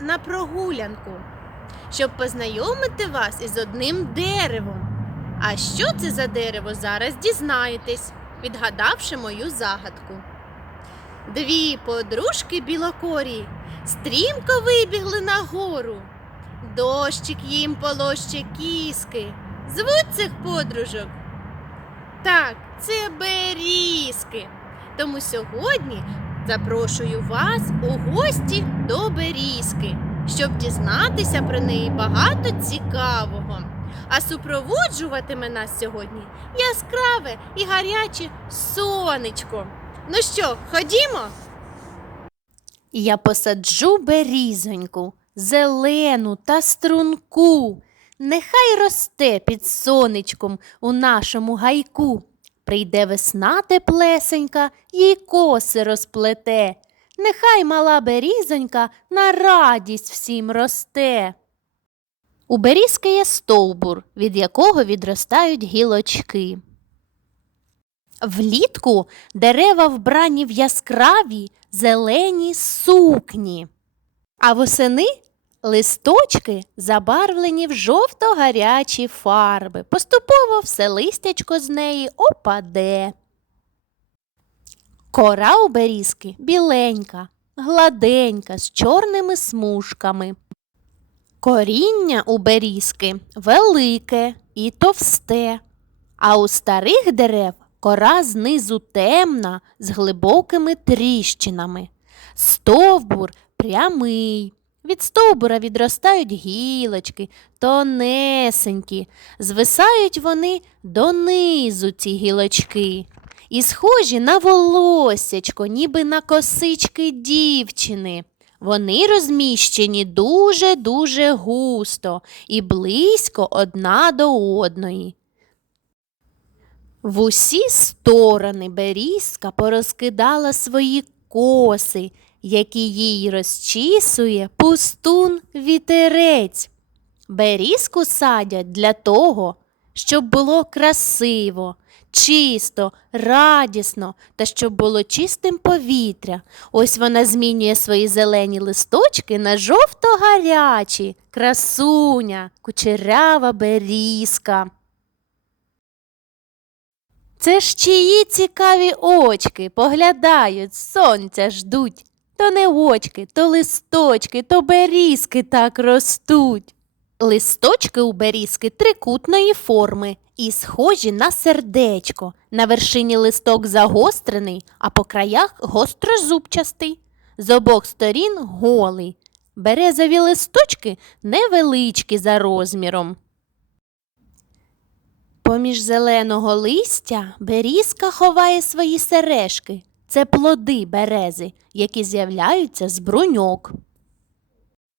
на прогулянку, щоб познайомити вас із одним деревом. А що це за дерево, зараз дізнаєтесь, відгадавши мою загадку. Дві подружки білокорі стрімко вибігли на гору. Дощик їм полоще кіски. Звуть цих подружок. Так, це берізки. Тому сьогодні запрошую вас у гості до берізки, щоб дізнатися про неї багато цікавого. А супроводжуватиме нас сьогодні яскраве і гаряче сонечко. Ну що, ходімо? Я посаджу берізоньку, зелену та струнку. Нехай росте під сонечком у нашому гайку. Прийде весна теплесенька, їй коси розплете. Нехай мала берізонька на радість всім росте. У берізки є стовбур, від якого відростають гілочки. Влітку дерева вбрані в яскраві зелені сукні, а восени листочки забарвлені в жовто-гарячі фарби. Поступово все листячко з неї опаде. Кора у берізки біленька, гладенька, з чорними смужками. Коріння у берізки велике і товсте, а у старих дерев кора знизу темна з глибокими тріщинами. Стовбур прямий. Від стовбура відростають гілочки, тонесенькі, звисають вони донизу ці гілочки. І схожі на волоссячко, ніби на косички дівчини. Вони розміщені дуже-дуже густо і близько одна до одної. В усі сторони берізка порозкидала свої коси, які їй розчісує пустун вітерець. Берізку садять для того, щоб було красиво, чисто, радісно та щоб було чистим повітря. Ось вона змінює свої зелені листочки на жовто-гарячі, красуня, кучерява берізка. Це ж чиї цікаві очки поглядають, сонця ждуть. То не очки, то листочки, то берізки так ростуть. Листочки у берізки трикутної форми і схожі на сердечко. На вершині листок загострений, а по краях гострозубчастий. З обох сторін голий. Березові листочки невеличкі за розміром. Поміж зеленого листя берізка ховає свої сережки. Це плоди берези, які з'являються з бруньок.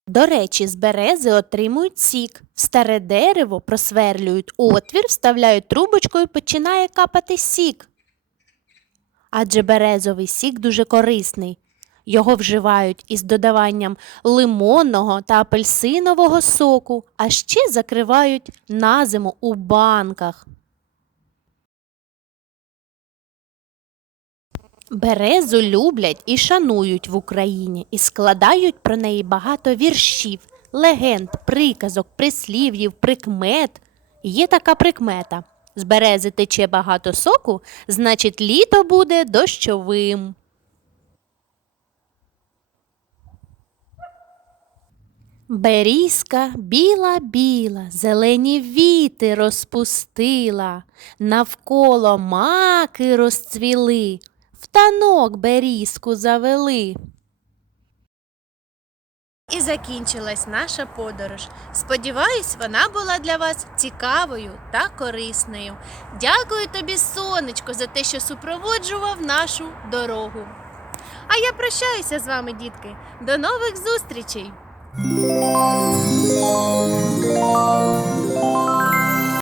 До речі, з берези отримують сік. В старе дерево просверлюють отвір, вставляють трубочку і починає капати сік. Адже березовий сік дуже корисний. Його вживають із додаванням лимонного та апельсинового соку, а ще закривають на зиму у банках. Березу люблять і шанують в Україні і складають про неї багато віршів, легенд, приказок, прислів'їв, прикмет. Є така прикмета. З берези тече багато соку, значить літо буде дощовим. Берізка біла-біла, зелені віти розпустила, навколо маки розцвіли, в танок берізку завели. І закінчилась наша подорож. Сподіваюсь, вона була для вас цікавою та корисною. Дякую тобі, сонечко, за те, що супроводжував нашу дорогу. А я прощаюся з вами, дітки. До нових зустрічей! 嗯。